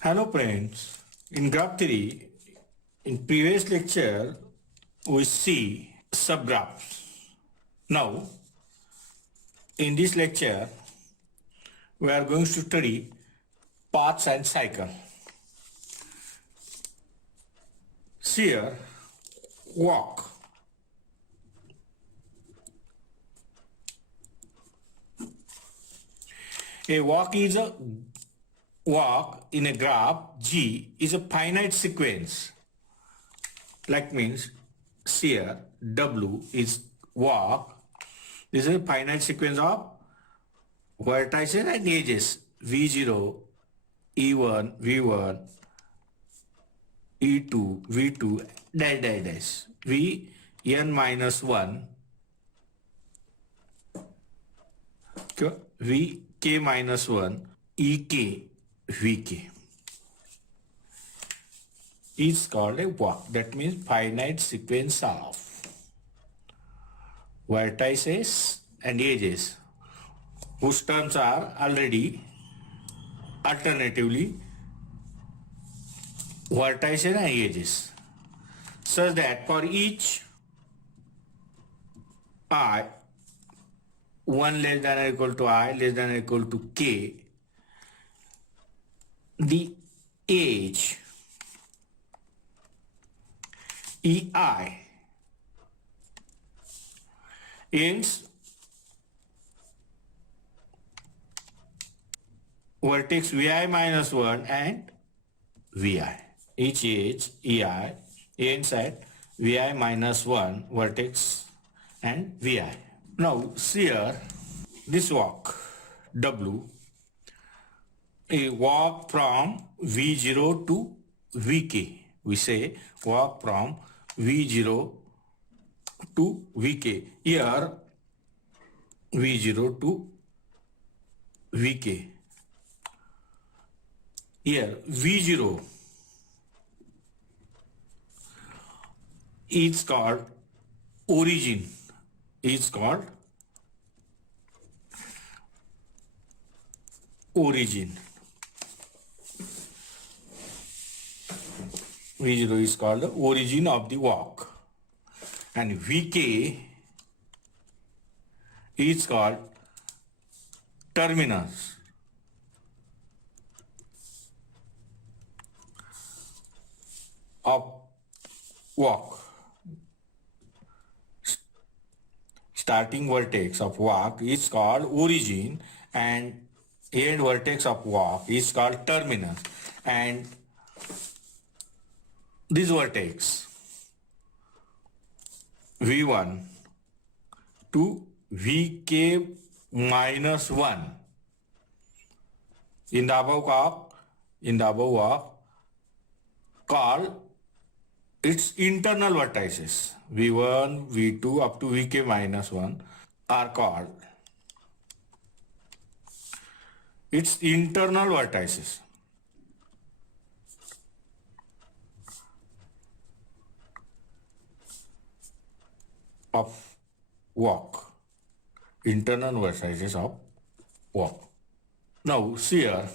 Hello friends, in graph theory, in previous lecture we see subgraphs. Now in this lecture we are going to study paths and cycle. Here walk. A walk in a graph G is a finite sequence. Like means here W is walk. This is a finite sequence of vertices and edges. V0, E1, V1, E2, V2, dash, dash, dash. Vn minus 1, Vk minus 1, Ek, Vk is called a walk. That means finite sequence of vertices and edges whose terms are already alternatively vertices and edges, such that for each I 1 less than or equal to I less than or equal to k, the edge EI ends vertex Vi minus 1 and Vi. Each edge EI ends at Vi minus 1 vertex and Vi. Now here this walk W, a walk from V0 to Vk. We say walk from V0 to Vk. Here V0 to Vk. Here V0 is called origin. Is called origin. V0 is called the origin of the walk. And Vk is called terminus. Of walk. Starting vertex of walk is called origin and end vertex of walk is called terminus. And this vertex V1 to Vk minus 1 in the above walk called its internal vertices V1, V2 up to Vk minus 1 are called its internal vertices. Of walk, internal vertices of walk. Now here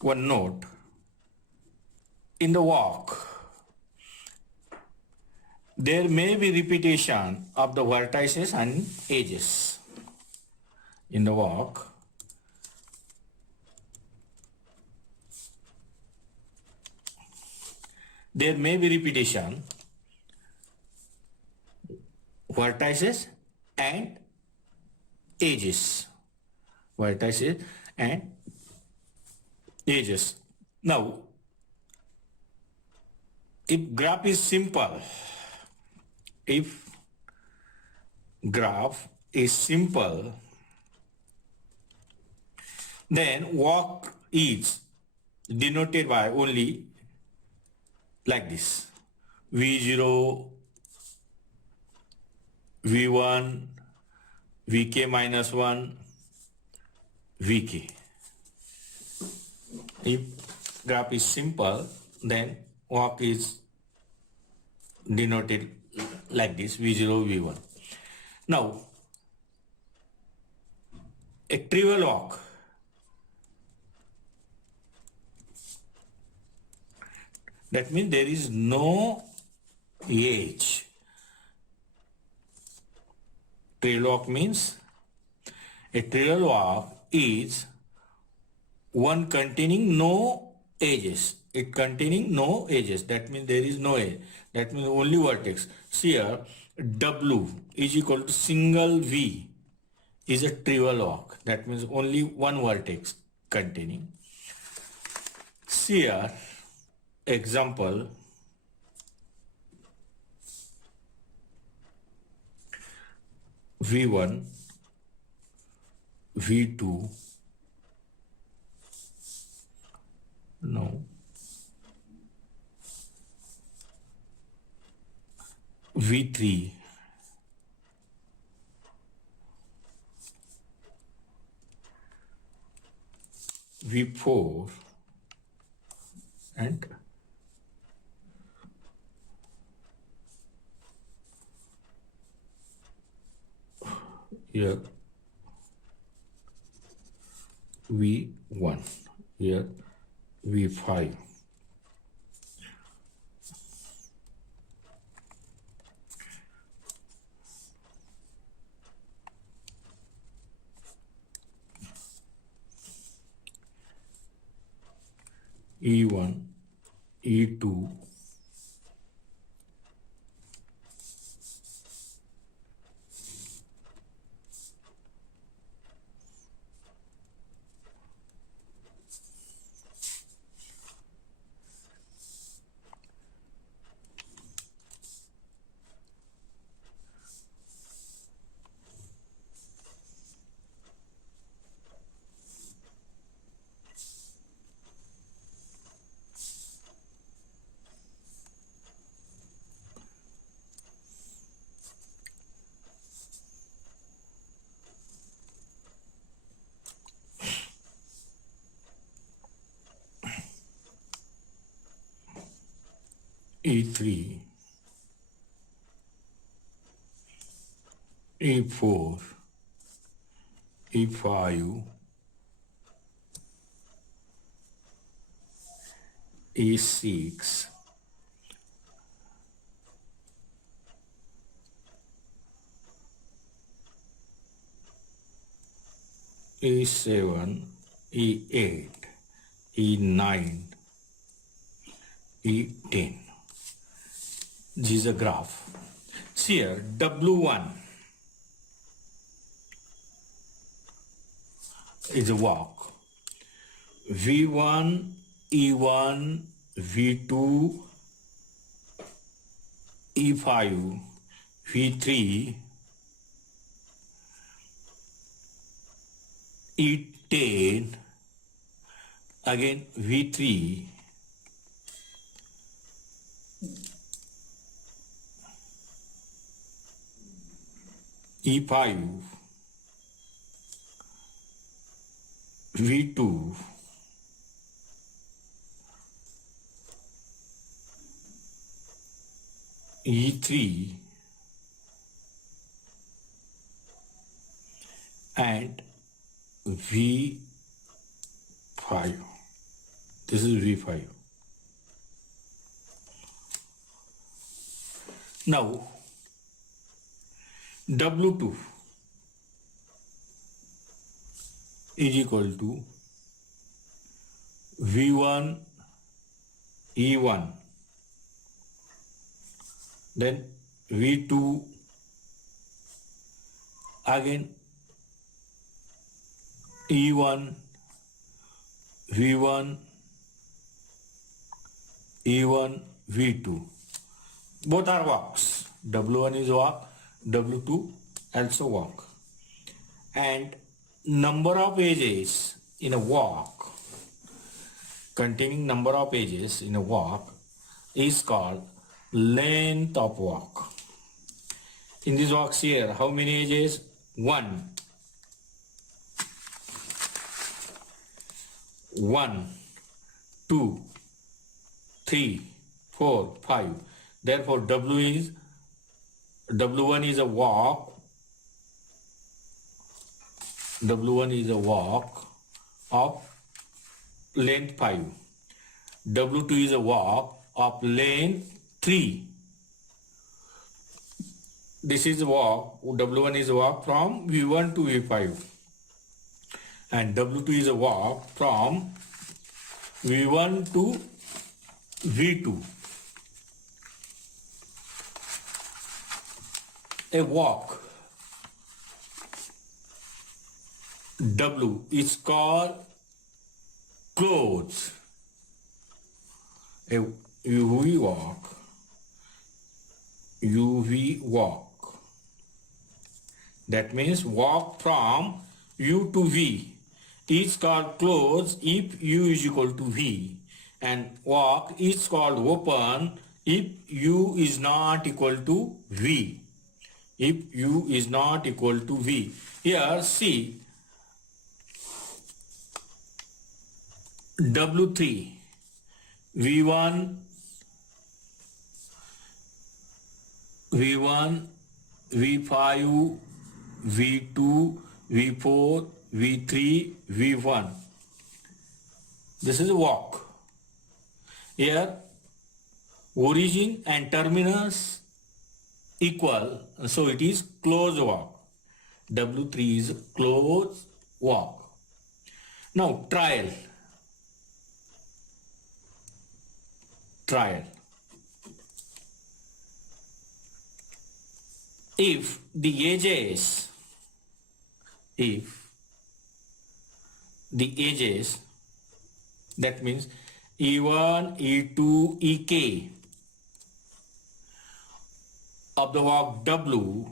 one note, in the walk there may be repetition of the vertices and edges. In the walk there may be repetition vertices and edges. Vertices and edges. Now, if graph is simple, then walk is denoted by only like this: V0, V1, Vk minus 1, Vk. If graph is simple, then walk is denoted like this: V0, V1. Now, a trivial walk That means there is no edge. Trail walk means a trail walk is one containing no edges. It containing no edges. That means there is no edge. That means only vertex. See here, W is equal to single V is a trivial walk. That means only one vertex containing. See here, example. V1, V2, no, V3, V4 and here V1, here V5. E1, E2, E3, E4, E5, E6, E7, E8, E9, E10. This is a graph. See here, W1 is a walk. V1, E1, V2, E5, V3, E10, again V3, E5, V2, E3 and V5. This is V5. Now W2 is equal to V1 E1, then V2 again E1, V1, E1, V2. Both are walks. W1 is walk, W2 also walk. And number of edges in a walk, containing number of edges in a walk, is called length of walk. In this walks here, how many edges? 1. 1, 2, 3, 4, 5. Therefore, W1 is a walk. W1 is a walk of length 5. W2 is a walk of length 3. This is walk, W1 is a walk from V1 to V5 and W2 is a walk from V1 to V2. A walk W is called close. A UV walk. That means walk from U to V is called close if U is equal to V, and walk is called open if U is not equal to V. If U is not equal to V. Here see W3, V1, V5, V2, V4, V3, V1. This is a walk. Here origin and terminus equal, so it is close walk. W3 is close walk. Now trial. If the edges, that means E1, E2, EK of the walk W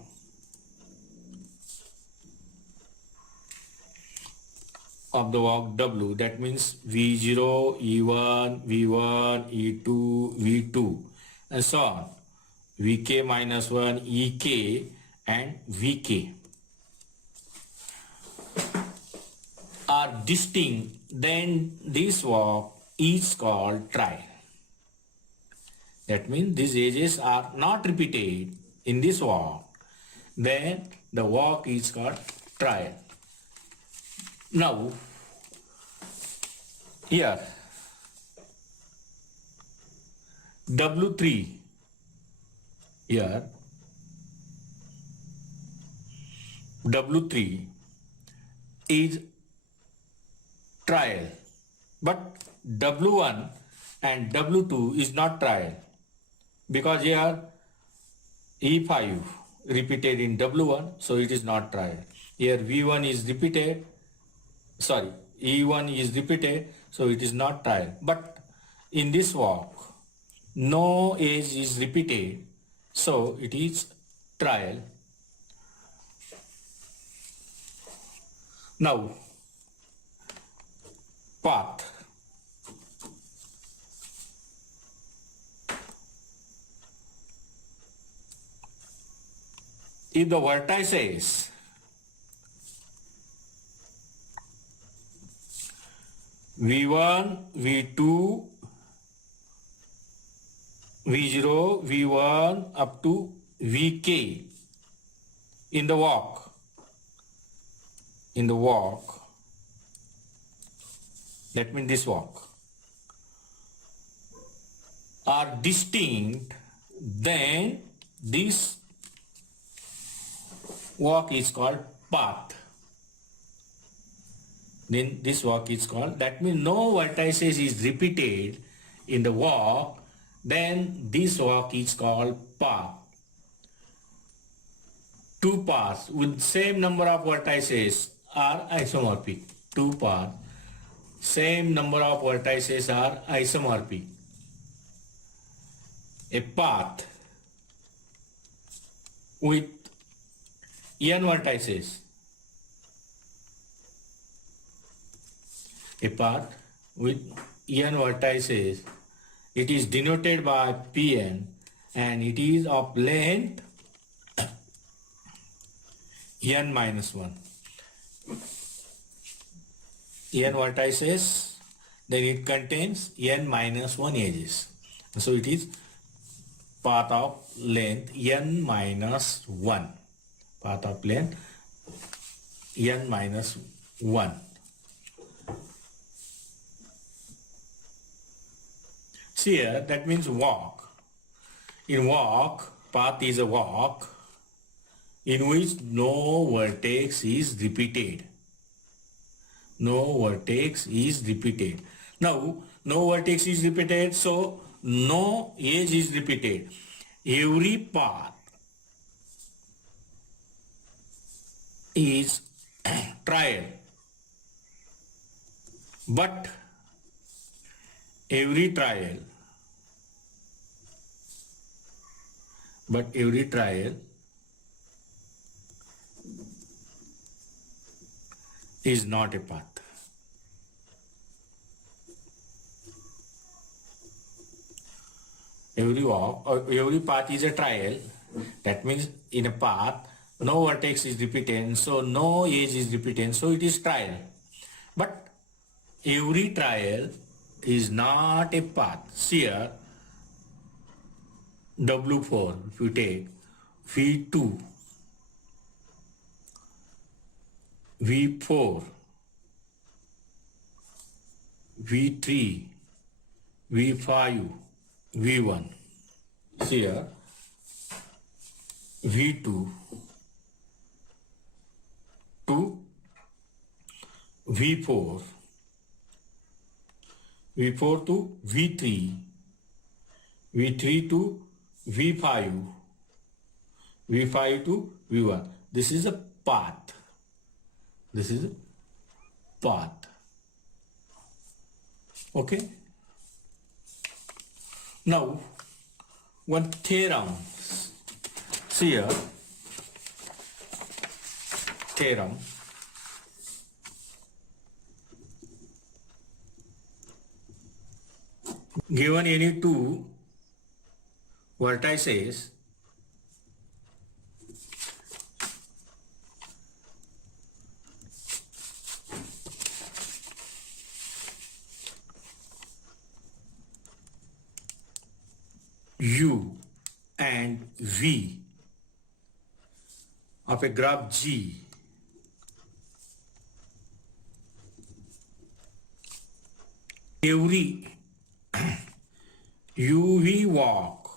that means V0, E1, V1, E2, V2 and so on, VK minus 1, EK and VK are distinct, then this walk is called trial. That means these edges are not repeated in this walk, then the walk is called trial. Now here W3, here W3 is trial, but W1 and W2 is not trial because here E5 repeated in W1, so it is not trial. Here V1 is repeated, E1 is repeated, so it is not trial. But in this walk, no edge is repeated, so it is trial. Now, path. If the vertices V1, V2, V0, V1 up to VK in the walk, that means this walk, are distinct, then this walk is called path. Then this walk is called, that means no vertices is repeated in the walk, then this walk is called path. Two paths with same number of vertices are isomorphic. Two paths, same number of vertices are isomorphic. A path with n vertices, a path with n vertices, it is denoted by Pn and it is of length n minus 1. N vertices, then it contains n minus 1 edges. So it is path of length n minus 1. Path of length n minus 1. Here, that means walk. In walk, path is a walk in which no vertex is repeated. No vertex is repeated. Now, no vertex is repeated, so no edge is repeated. Every path is trial, but every trial is not a path. Every path is a trial. That means in a path, no vertex is repeated, so no edge is repeated, so it is trial. But every trial is not a path. See here, W4, if you take V2, V4, V3, V5, V1. See here, V2 to V4, V4 to V3, V3 to V5, V5 to V1. This is a path. This is a path. Okay. Now, one theorem. See here, theorem. Given any two vertices, U and V of a graph G, every UV walk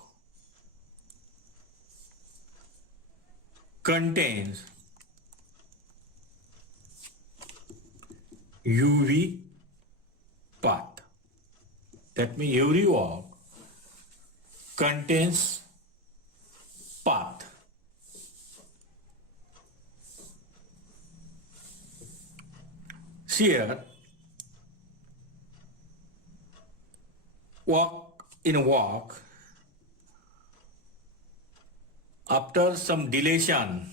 contains UV path. That means every walk contains path. Here, walk in a walk, after some deletion,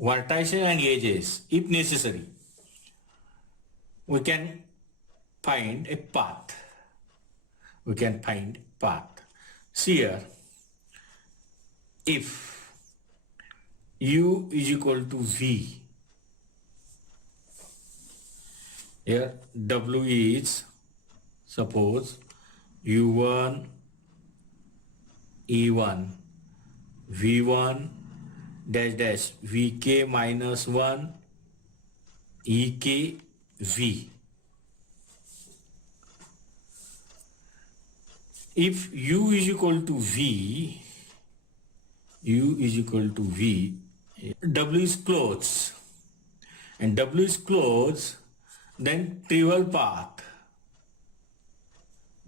vertices and edges, if necessary, we can find a path. We can find path. See here, if U is equal to V, here W is, suppose, U1, E1, V1 dash dash Vk minus 1 Ek V. If U is equal to V, W is closed, and W is closed, then trivial path.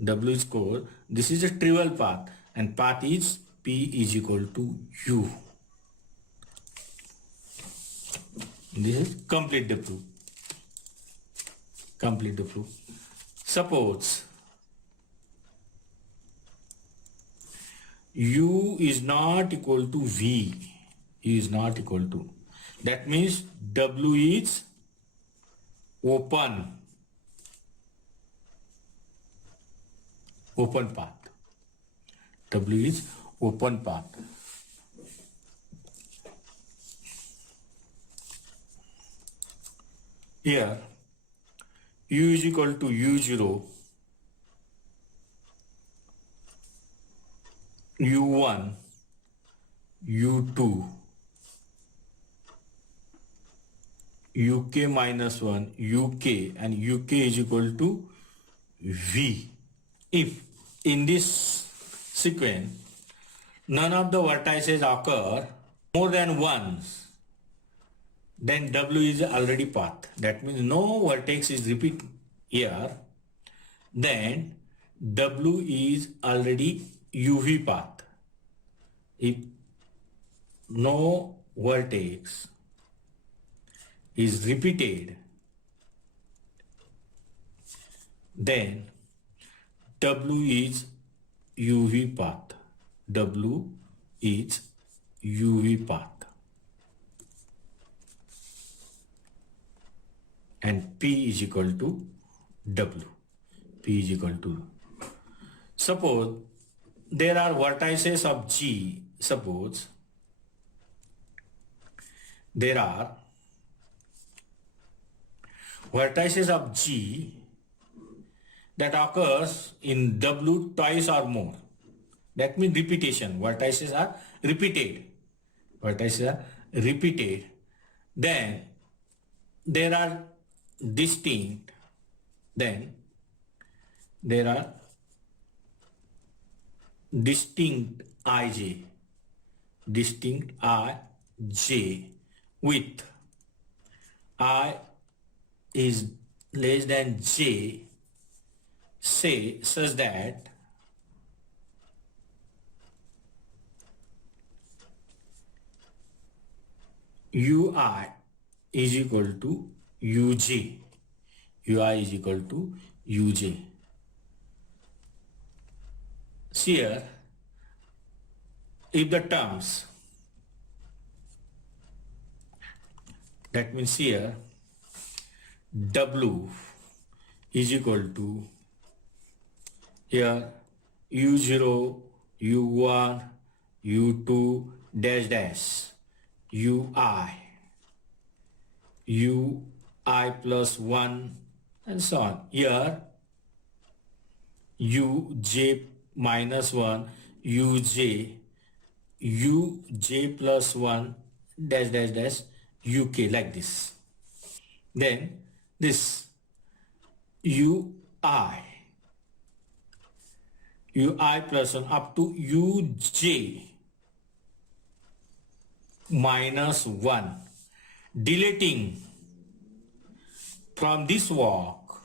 W is closed, this is a trivial path, and path is P is equal to U. This is complete the proof. Complete the proof. Suppose U is not equal to V. U is not equal to. That means W is open. Open path. W is open path. Here, U is equal to U0, U1, U2, UK minus 1, UK, and UK is equal to V. If in this sequence, none of the vertices occur more than once, then W is already path. That means no vertex is repeat here, then W is already UV path. If no vertex is repeated, then W is UV path. W is UV path. And P is equal to W. P is equal to. Suppose there are vertices of G. Suppose there are vertices of G that occurs in W twice or more. That means repetition. Vertices are repeated. Vertices are repeated. Then there are distinct. Then there are distinct IJ. Distinct IJ with I is less than J, say such that UI is equal to UJ. UI is equal to UJ. Here, if the terms, that means here W is equal to here U0, U1, U2 dash dash UI, UI plus 1 and so on. Here Uj minus 1, Uj, Uj plus 1 dash dash dash UK, like this. Then this UI plus 1 up to Uj minus 1. Deleting from this walk,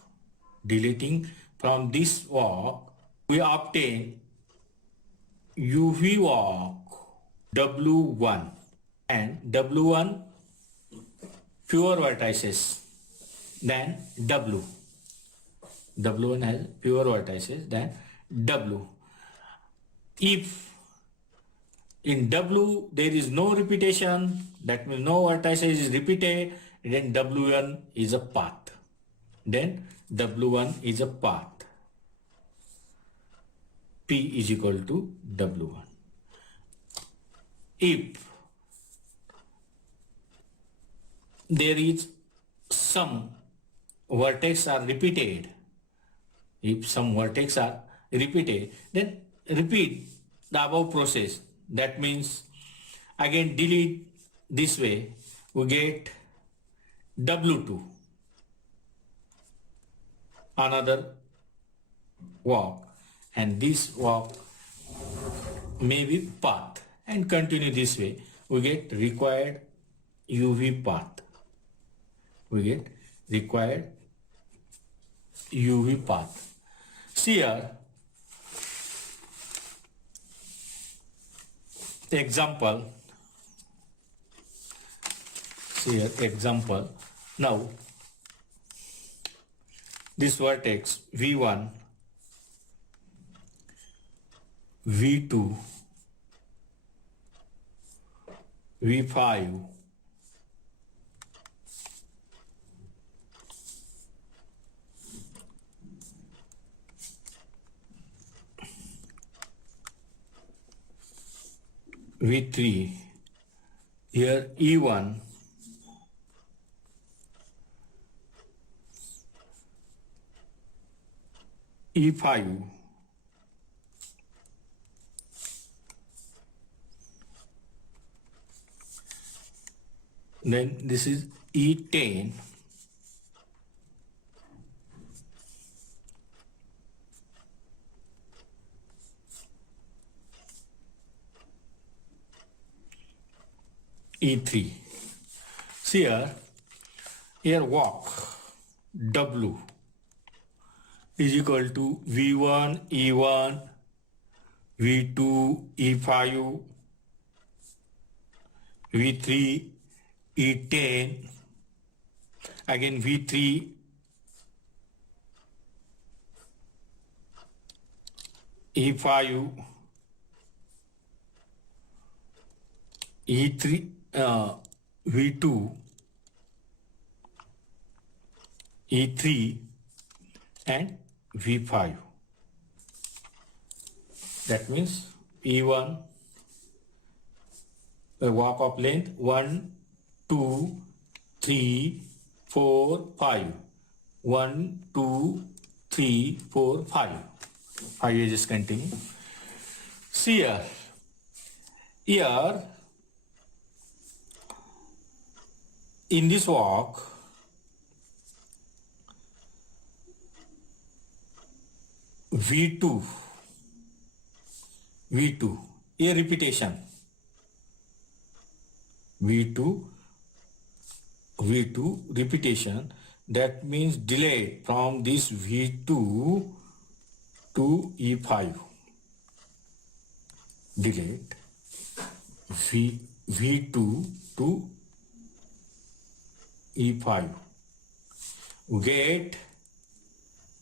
we obtain UV walk W1, and W1 fewer vertices than W. W1 has fewer vertices than W. If in W there is no repetition, that means no vertices is repeated, then W1 is a path. Then W1 is a path. P is equal to W1. If there is some vertex are repeated, then repeat the above process. That means again delete this way, we get W2, another walk, and this walk may be path, and continue this way, we get required UV path. We get required UV path. See here, example. See here, example. Now, this vertex V1, V2, V5, V3, here E1, E5, then this is E10, E3. See here walk W is equal to V1 E1 V2 E5 V3 E10 again V3 E5 E3 V2 E3 and V5. That means E1 a walk of length 1 2 3 4 5 1 2 3 4 5 edges continue. See here in this walk V2 a repetition V2 repetition, that means delayed from this V2 to E5, delayed V2 to E5. We get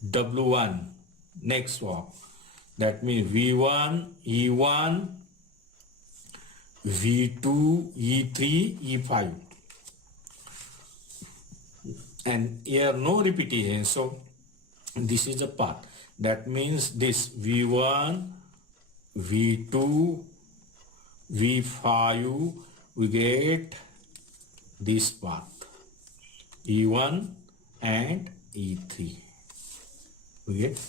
W1 next walk, that means V1 E1 V2 E3 E5, and here no repetition, so this is the path. That means this V1 V2 V5 we get this path E1 and E3, we get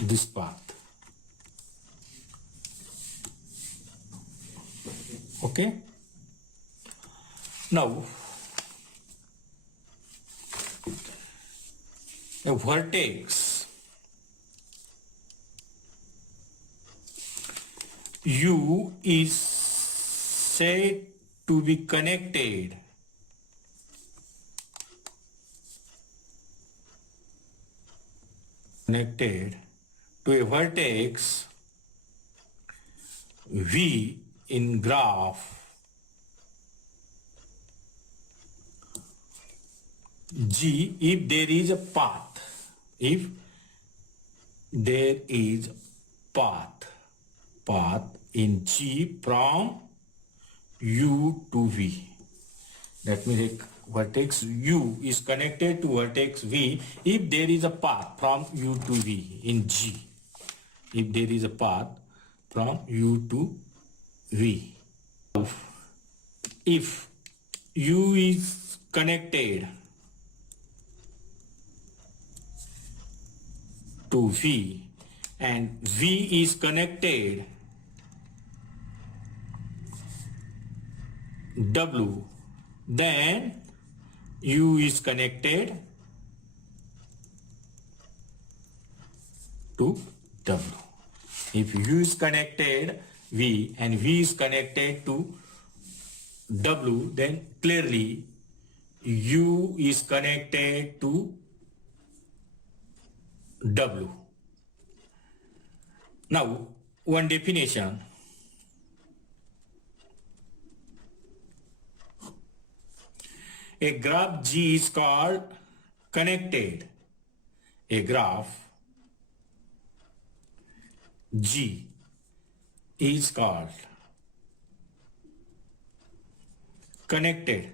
this path. Okay, now a vertex U is said to be connected to a vertex V in graph G if there is a path, if there is path in G from U to V. That means vertex U is connected to vertex V if there is a path from U to V in G. If there is a path from U to V. If U is connected to V and V is connected W, then U is connected to W. If U is connected V and V is connected to W, then clearly U is connected to W. Now, one definition. A graph G is called connected. A graph G is called connected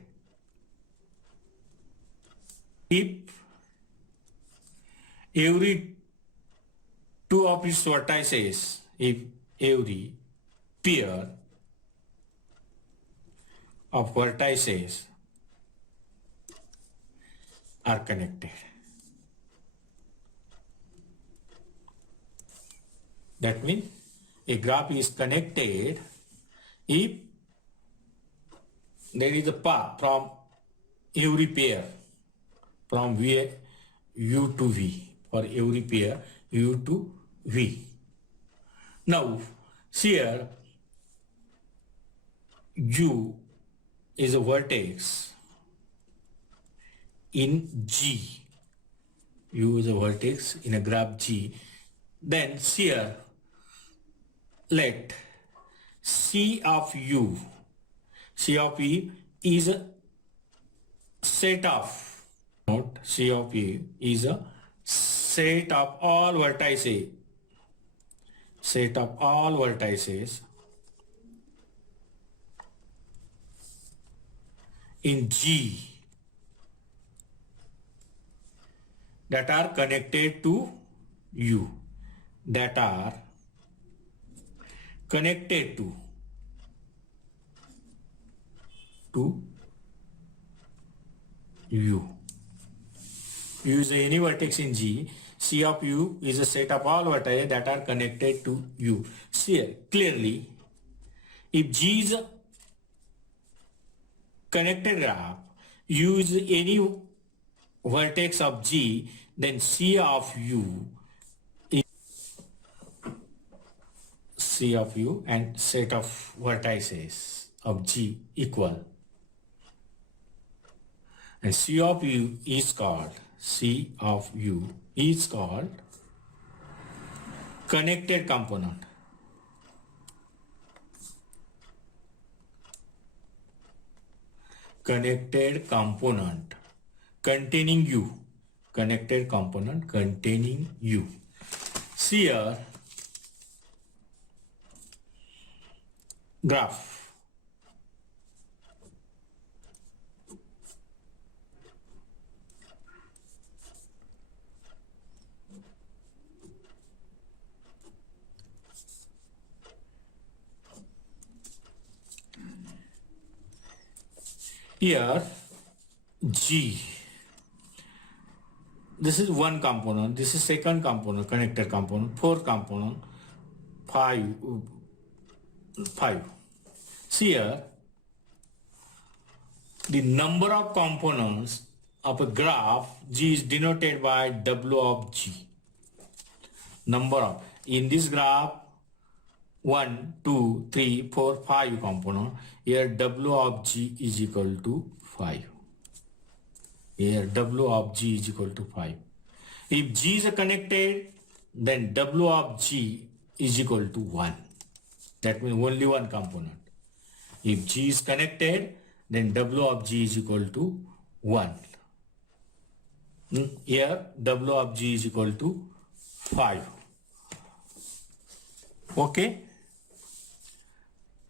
if every two of its vertices, if every pair of vertices are connected. That means a graph is connected if there is a path from every pair from U to V, for every pair U to V. Now, here U is a vertex in G. U is a vertex in a graph G. Then here let C of U is a set of, note, C of U is a set of all vertices, in G that are connected to U, that are connected to U. U is any vertex in G. C of U is a set of all vertices that are connected to U. See clearly, if G is a connected graph, U is any vertex of G, then C of U and set of vertices of G equal. And C of U is called connected component. Connected component containing U. Connected component containing U. See here, graph. Here G, this is one component, this is second component, connected component, fourth component, 5. See here, the number of components of a graph G is denoted by W of G. Number of, in this graph 1, 2, 3, 4, 5 component. Here W of G is equal to 5. Here W of G is equal to 5. If G is connected, then W of G is equal to 1. That means only one component. If G is connected, then W of G is equal to 1. Here W of G is equal to 5. Okay?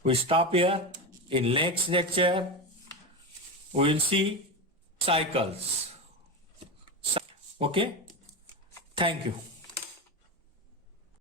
We stop here. In next lecture, we will see cycles. Okay? Thank you.